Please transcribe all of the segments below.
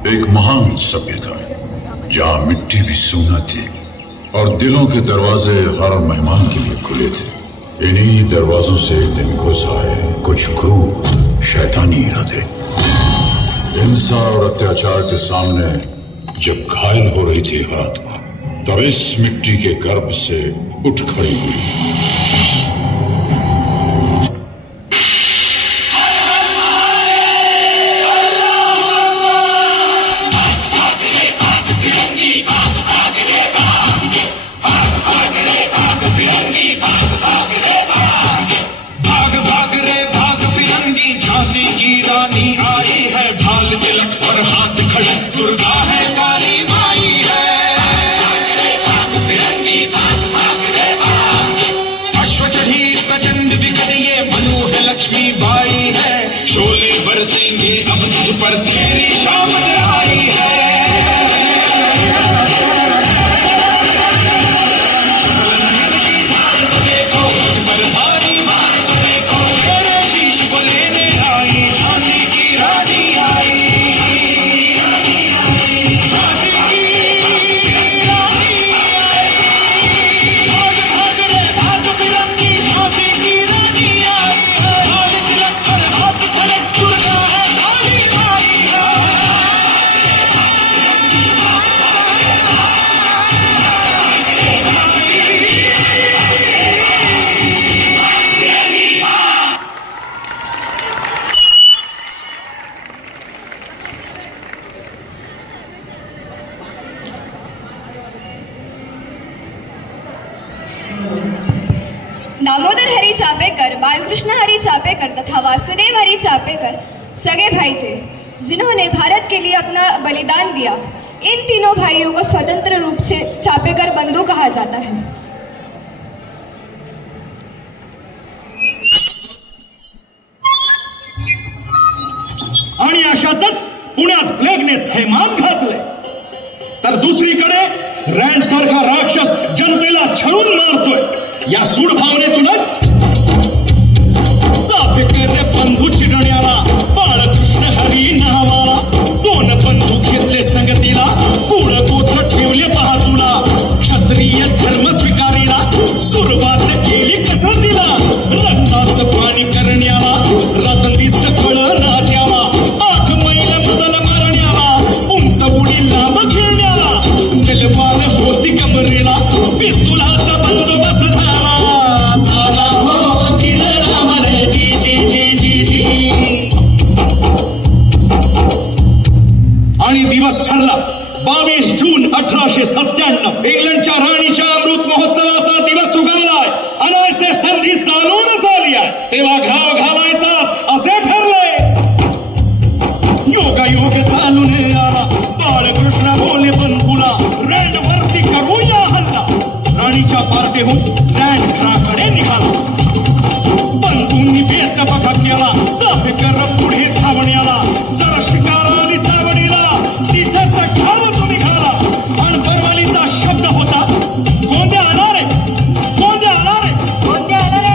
एक महान सभ्यता जहां मिट्टी भी सोना थी और दिलों के दरवाजे हर मेहमान के लिए खुले थे। इन्हीं दरवाजों से एक दिन घुस आए कुछ क्रूर शैतानी इरादे। हिंसा और अत्याचार के सामने जब घायल हो रही थी हर आत्मा, तब इस मिट्टी के गर्भ से उठ खड़ी हुई। शोले बरसेंगे अब तुझ पर, तेरी शाम आई है। देखो मुझ पर भारी मार तो देखो, मेरे शीश को लेने आई झांसी की रानी आई। झांसी की रानी आई। भाग भाग रे भाग फिरंगी, झांसी की रानी आई है। हाथ तिलक पर हाथ पलट, दुर्गा है काली माई है। दामोदर हरी चापेकर, बालकृष्ण हरी चापेकर तथा वासुदेव हरी चापेकर सगे भाई थे जिन्होंने भारत के लिए अपना बलिदान दिया। इन तीनों भाइयों को स्वतंत्र रूप से चापेकर बंधु कहा जाता है। आणि अशातच पुण्यात प्लेगने थैमान घातले, तर दुसरीकडे रँड सारखा राक्षस जनतेला छळून मारतोय। या सूड भावनेतूनच चापेकर बंधू चिडण्याला बाळकृष्ण हरी नावाला, दोन बंधू घेतले संगतीला, कुळ गोत्र ठेवले बाजूला, क्षत्रिय धर्म स्वीकारीला, सुरुवात केली कसरतीला, रक्ताचं पाणी करण्याला, रतंदी सकळ नात्याला, 8 मैल बदल मारण्याला, उंच उडी लांब खेळण्याला, जलवान होती कमरेला, पिस्तुलाचा बंदोबस्त झाला। झाला हो चिल राम रे जी जी जी जी जी। आणि दिवस ठरला 22 जून 1897। इंग्लंडच्या राणीच्या अमृत महोत्सवाचा दिवस उगवलाय, अनवश्य संधी चालून झाली आहे, तेव्हा घाव घालायचाच असे ठरले। योगायोग चालून आला, बाळकृष्ण बोले बंधूला, रँड वरती करूया हल्ला। राणीच्या पार्टीहून रँड घराकडे निघाला, बंधूंनी भेदभाव केला, चापेकर पुढे धावण्याला, जरा शिकारा आणि धावणीला, तिथेच घाव तो निघाला। आणि परवालीचा शब्द होता, गोंद्या आला रे, गोंद्या आला रे, गोंद्या आला रे।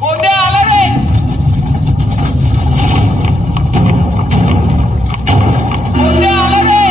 गोंद्या आला रे, गोंद्या आला रे।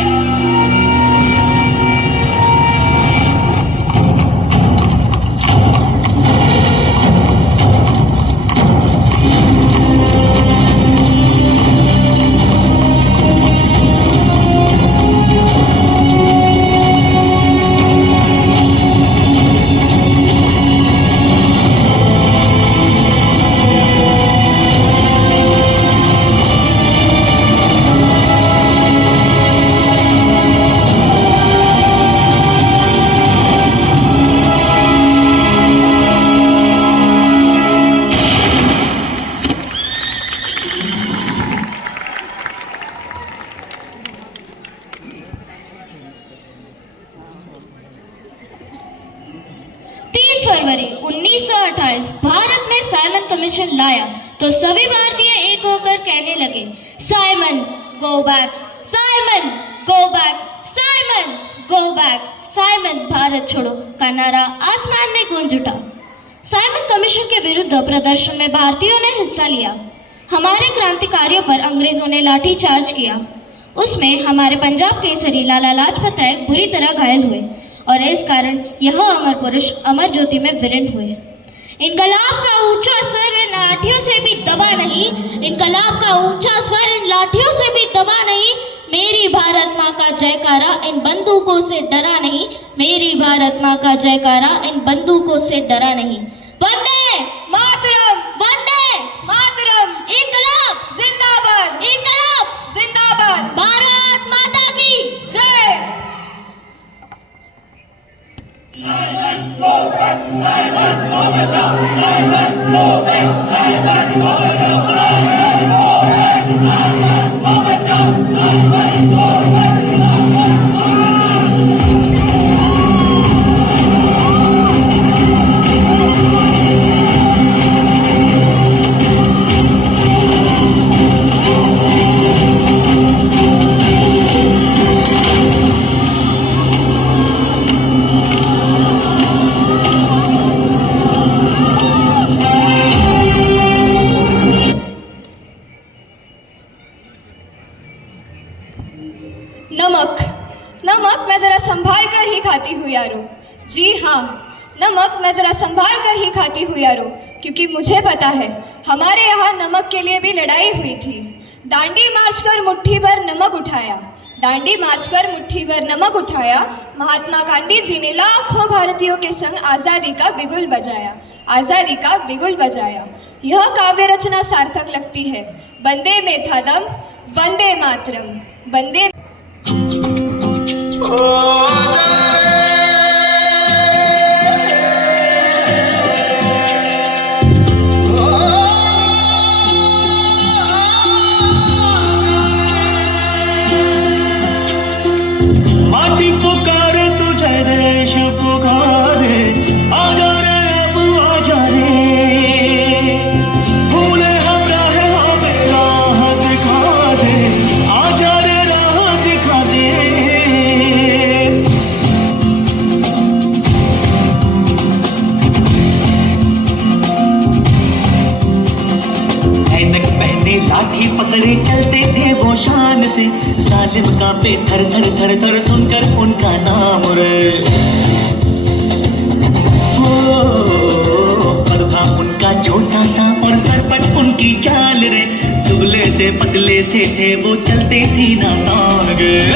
फरवरी 1928 भारत में साइमन कमीशन लाया तो सभी भारतीय एक होकर कहने लगे, Simon go back, Simon go back, Simon go back. Simon Bharat छोड़ो का नारा आसमान में गूंज उठा। साइमन कमीशन के विरुद्ध प्रदर्शन में भारतीयों ने हिस्सा लिया। हमारे क्रांतिकारियों पर अंग्रेजों ने लाठीचार्ज किया। उसमें हमारे पंजाब केसरी लाला लाजपत राय बुरी तरह घायल हुए और इस कारण यह अमर पुरुष अमर ज्योति में विलीन हुए। इनकलाब का ऊंचा स्वर इन लाठियों से भी दबा नहीं, इनकलाब का ऊंचा स्वर इन लाठियों से भी दबा नहीं। मेरी भारत माँ का जयकारा इन बंदूकों से डरा नहीं, मेरी भारत माँ का जयकारा इन बंदूकों से डरा नहीं। वंदे मातरम, वंदे मातरम, इनकलाब जिंदाबाद, इनकलाब जिंदाबाद, भारत माता की जय। नमक, नमक मैं जरा संभाल कर ही खाती हूँ यारो। जी हाँ, नमक मैं जरा संभाल कर ही खाती हूँ यारो, क्योंकि मुझे पता है हमारे यहाँ नमक के लिए भी लड़ाई हुई थी। दांडी मार्च कर मुट्ठी भर नमक उठाया, दांडी मार्च कर मुट्ठी भर नमक उठाया। महात्मा गांधी जी ने लाखों भारतीयों के संग आज़ादी का बिगुल बजाया, आज़ादी का बिगुल बजाया। यह काव्य रचना सार्थक लगती है। बंदे में था दम, वंदे मातरम, बंदे। माटी पुकारे तुझे, देश पुकारे, आजा रे अब आजा रे। भूले हम राह हमें राह दिखा दे, आजा रे राह दिखा दे। ऐनक पहने लाठी पकड़े चलते थे वो शान से, सालिम कांपे थर थर थर थर सुनकर उनका नाम रे। हो पद था उनका छोटा सा और सरपट उनकी चाल रे। दुबले से पतले से थे वो चलते सीना तान गए।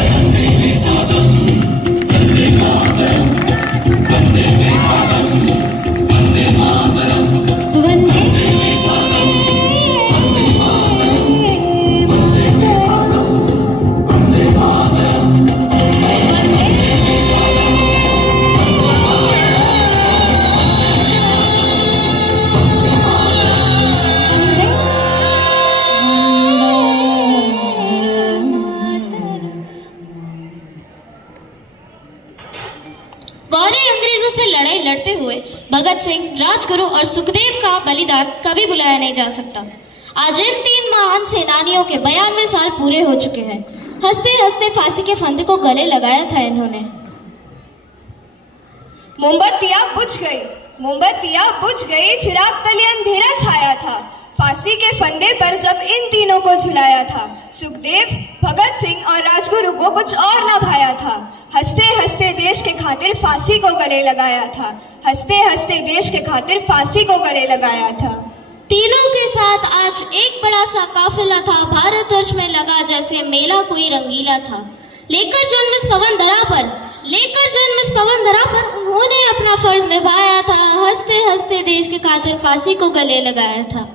गौरी अंग्रेजों से लड़ाई लड़ते हुए भगत सिंह, राजगुरु और सुखदेव का बलिदान कभी भुलाया नहीं जा सकता। आज इन तीन महान सेनानियों के 92 साल पूरे हो चुके हैं। हंसते हंसते फांसी के फंदे को गले लगाया था इन्होंने। मोमबत्तियां बुझ गई, मोमबत्तियां बुझ गई, चिराग तले अंधेरा छाया था। फांसी के फंदे पर जब इन तीनों को झुलाया था, सुखदेव, भगत सिंह और राजगुरु को कुछ और न भाया था। हंसते हंसते देश के खातिर फांसी को गले लगाया था, हंसते हंसते देश के खातिर फांसी को गले लगाया था। तीनों के साथ आज एक बड़ा सा काफिला था, भारतवर्ष में लगा जैसे मेला कोई रंगीला था। लेकर जन्म इस पवन धरा पर, लेकर जन्म इस पवन धरा पर उन्होंने अपना फर्ज निभाया था। हंसते हंसते देश के खातिर फांसी को गले लगाया था।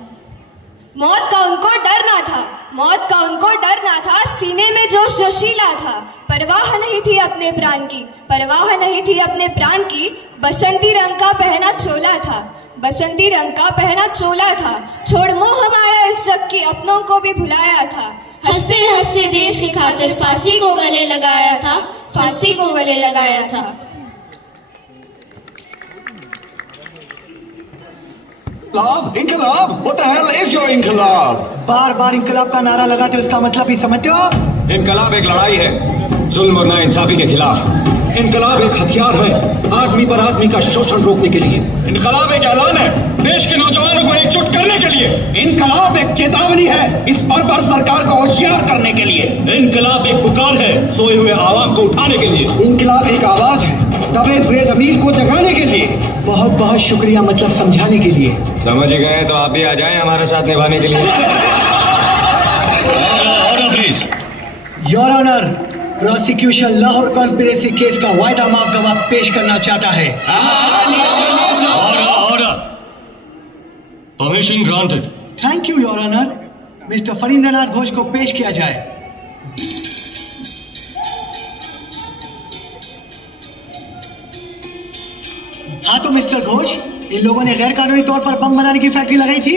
मौत का उनको डर ना था, मौत का उनको डर ना था, सीने में जोश जोशीला था। परवाह नहीं थी अपने प्राण की, परवाह नहीं थी अपने प्राण की। बसंती रंग का पहना चोला था, बसंती रंग का पहना चोला था। छोड़ मोह माया इस जग की, अपनों को भी भुलाया था। हंसते हंसते देश की खातिर फांसी को गले लगाया था, फांसी को गले लगाया था। इनकलाब, इनकलाब, what the hell is your इनकलाब? बार बार इनकलाब का नारा लगाते हो, इसका मतलब ही समझते हो आप? इनकलाब एक लड़ाई है जुल्म और नाइंसाफी के खिलाफ। इनकलाब एक हथियार है आदमी पर आदमी का शोषण रोकने के लिए। इनकलाब एक ऐलान है देश के नौजवानों को एकजुट करने के लिए। इनकलाब एक चेतावनी है इस बर्बर सरकार को होशियार करने के लिए। इनकलाब एक पुकार है सोए हुए आवाम को उठाने के लिए। इनकलाब एक आवाज है दबे हुए जमीर को जगाने के लिए। बहुत बहुत शुक्रिया, मतलब समझाने के लिए। समझ गए तो आप भी आ जाएं हमारे साथ निभाने के लिए। Order please. Your honour, prosecution Lahore conspiracy case का वायदा माफ गवाह पेश करना चाहता है। Order. Permission granted. Thank you your honour. Mister Farindranath Ghosh को पेश किया जाए। हाँ तो मिस्टर घोष, इन लोगों ने गैर कानूनी तौर पर बम बनाने की फैक्ट्री लगाई थी।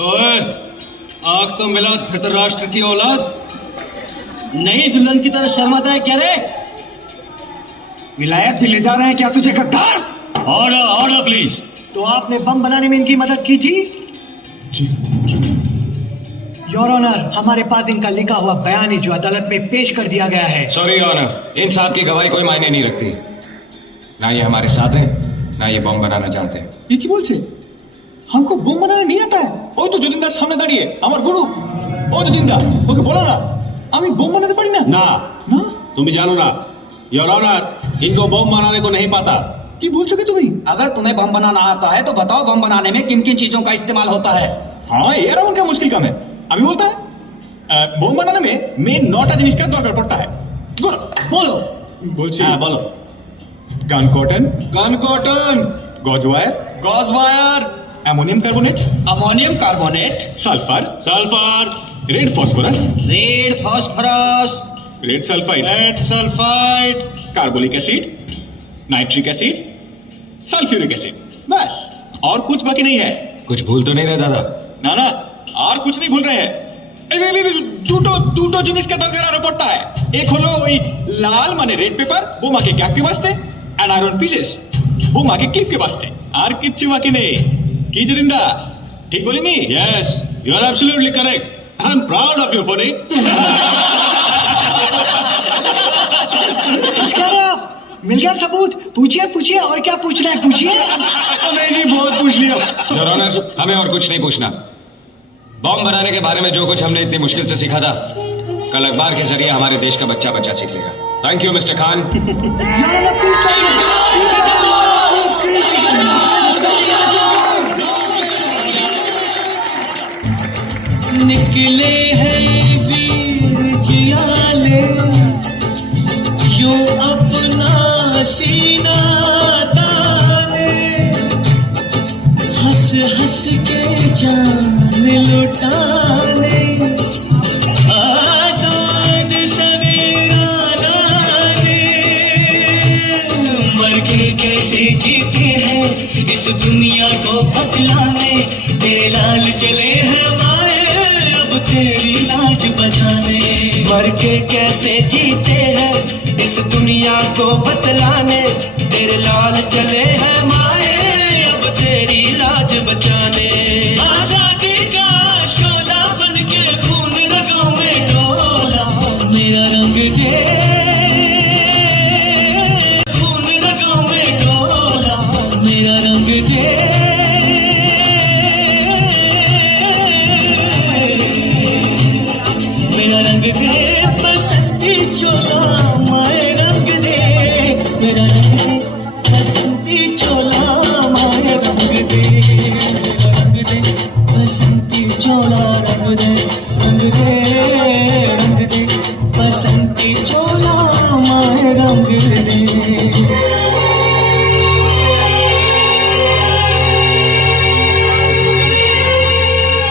ओए, आग तो मिला धृतराष्ट्र की औलाद। नई दुल्हन की तरह शर्माता है क्या रे? विलायत भी ले जा रहे हैं क्या तुझे गद्दार? Order order please. तो आपने बम बनाने में इनकी मदद की थी? योर ऑनर, हमारे पास इनका लिखा हुआ बयान है जो अदालत में पेश कर दिया गया है। सॉरी ऑनर, इन साहब की गवाही कोई मायने नहीं रखती। ना ये हमारे साथ हैं, ना ये बम बनाना जानते हैं। ये की बोलছে? हमको बम बनाना नहीं आता है। ওই তো জুদিনদার সামনে দাঁড়িয়ে আমার গুরু। ও জুদিনদা, ওকে বলো না আমি बम बनाते পারি না। ना না तुम जानो ना योर ऑनर, इनको बम बनाने को नहीं पता। কি বলছো কি তুমি? अगर तुम्हें बम बनाना आता है तो बताओ बम बनाने में किन किन चीजों का इस्तेमाल होता है। हाँ यार उनका मुश्किल काम है। अभी बोलता है बम बनाने में मेन 9টা জিনিস का दरकार पड़ता है। बोलो। বলছি हाँ बोलो। Gun cotton gauze wire ammonium carbonate ammonium carbonate, sulphur sulphur, red phosphorus red phosphorus, red sulphide carbolic acid nitric acid sulphuric acid. बस और कुछ बाकी नहीं है। कुछ भूल तो नहीं रहे दादा? ना और कुछ नहीं भूल रहे हैं। দুটো জিনিস का दरकार आना पड़ता है। एक হলো ওই লাল মানে রেড পেপার বোমাকে ক্যাপ के वास्ते एंड आयरन पीसेस বোমাকে क्लिप के वास्ते। আর কিচ্ছু বাকি নেই। কি জুদিনদা ঠিক বলিনি? Yes you are absolutely correct. I am proud of you Phani. मिल गया सबूत? पूछिए और क्या पूछना है पूछिए। नहीं जी बहुत पूछ लिया। योर ऑनर, हमें और कुछ नहीं पूछना। बॉम्ब बनाने के बारे में जो कुछ हमने इतनी मुश्किल से सीखा था, कल अखबार के जरिए हमारे देश का बच्चा सीख लेगा। Thank you mister Khan. निकले हैं वीर जियाले जो अपना सीना ताने, हंस हंस के जान लुटाने, आजाद सवेरा लाने, मर के कैसे जीते हैं इस दुनिया को बदलाने, तेरे लाल चले हैं माए अब तेरी लाज बचाने। मर के कैसे जीते हैं इस दुनिया को बतलाने, तेरे लाल चले हैं माए अब तेरी लाज बचाने। आजादी का शोला बन के खून रगों में डोला, मेरा रंग दे खून रगों में डोला, मेरा रंग दे मेरा रंग दे बसंती चोला, माए रंग दे मेरा रंग दे बसंती चोला, माए रंग दे मेरा रंग दे बसंती चोला, रंग दे बसंती चोला, माए रंग दे।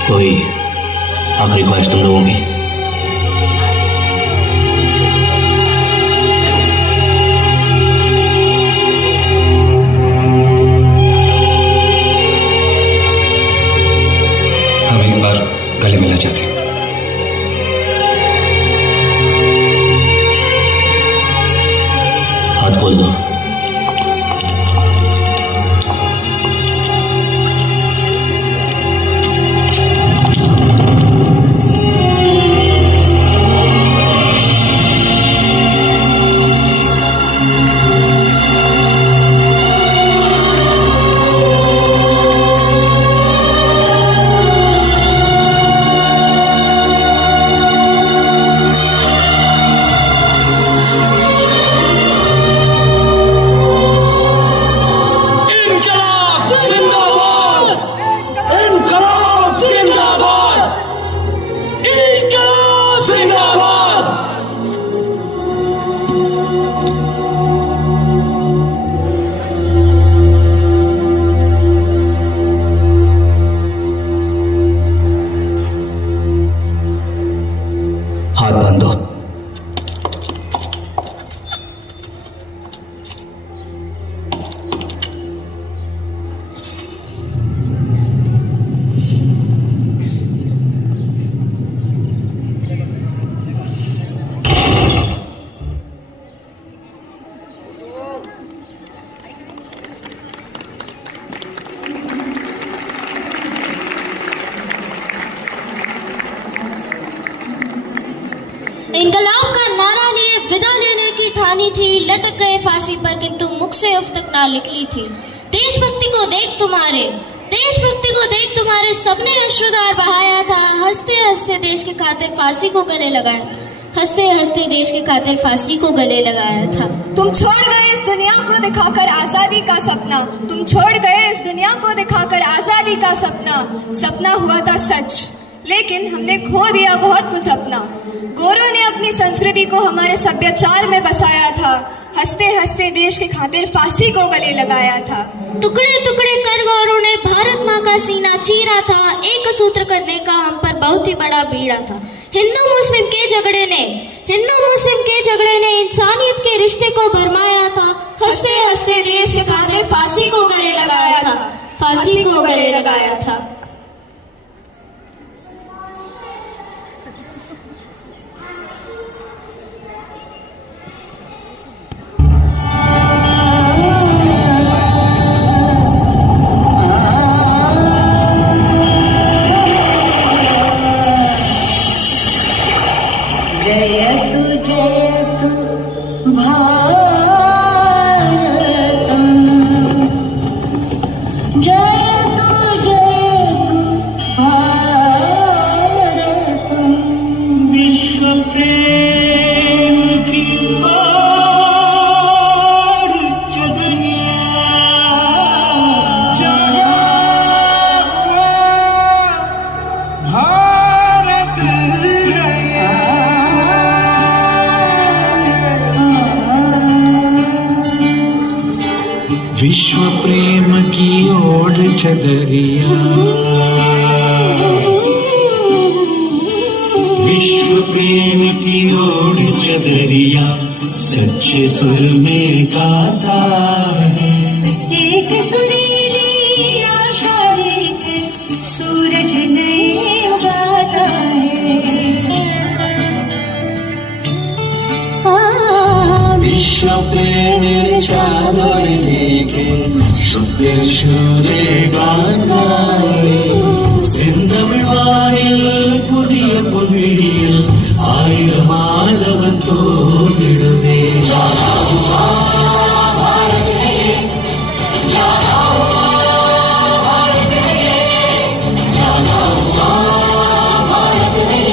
कोई आखिरी ख्वाहिश तुम लोगों की? हम एक बार गले मिलना चाहते हैं। हाथ खोल दो। जानी थी, लटक गए फांसी पर किंतु मुख से उफ तक ना निकली थी। देशभक्ति को देख तुम्हारे सबने अश्रुधार बहाया था। हंसते हंसते देश के खातिर फांसी को गले लगाया था। हंसते हंसते देश के खातिर फांसी को गले लगाया था। तुम छोड़ गए इस दुनिया को दिखाकर आजादी का सपना। तुम छोड़ गए इस दुनिया को दिखाकर आजादी का सपना। सपना हुआ था सच, लेकिन हमने खो दिया बहुत कुछ अपना। गोरों ने अपनी संस्कृति को हमारे सभ्याचार में बसाया था। हंसते हंसते देश के खातिर फांसी को गले लगाया था। टुकड़े टुकड़े कर गौरों ने भारत माँ का सीना चीरा था। एक सूत्र करने का हम पर बहुत ही बड़ा बीड़ा था। हिंदू मुस्लिम के झगड़े ने इंसानियत के रिश्ते को भरमाया था। हंसते हंसते देश के खातिर फांसी को गले लगाया था। फांसी को गले लगाया था। जयतु भारतम, जयतु भारतम। विश्व प्रेम की बाढ़ चदरिया जगा हुआ भारत विश्व प्रेम की ओढ़ चदरिया, विश्व प्रेम की ओढ़ चदरिया सच्चे सुर में गाता है। एक सुरीली आशा लेके सूरज नहीं उगाता है। विश्व प्रेम चादर लेके शुद्ध शूरे गानाए। सिंधमिवारिल पुदिय पुविडिल आयरमालव तोड़िडुदे। जाना हुआ भारत है, जाना हुआ भारत है, जाना हुआ भारत है,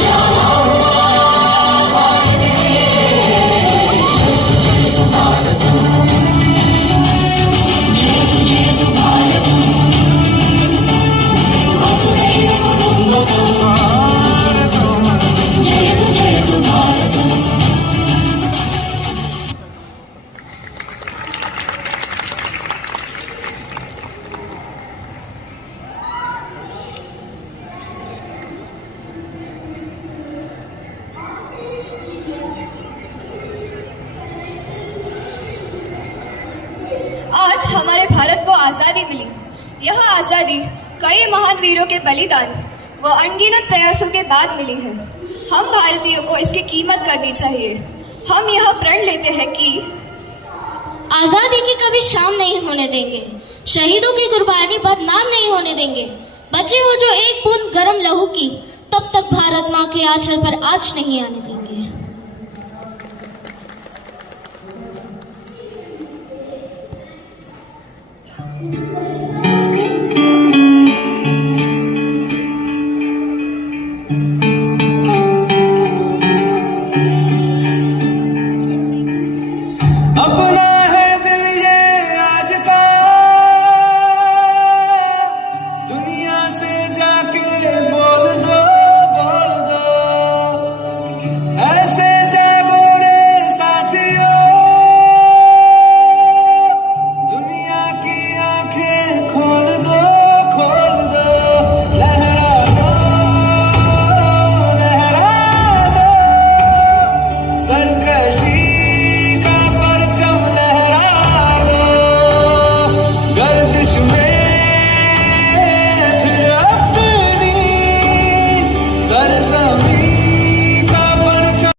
जाना हुआ भारत है। जय जय भारत, जय जय भारत, वसुधैव कुटुम्बकम्, जय जय भारत। आज हमारे भारत को आज़ादी मिली। यह आज़ादी कई महान वीरों के बलिदान व अनगिनत प्रयासों के बाद मिली है। हम भारतीयों को इसकी कीमत करनी चाहिए। हम यह प्रण लेते हैं कि आजादी की कभी शाम नहीं होने देंगे। शहीदों की कुर्बानी बदनाम नहीं होने देंगे। बचे हो जो एक बूंद गर्म लहू की, तब तक भारत माँ के आंचल पर आँच नहीं आने देंगे।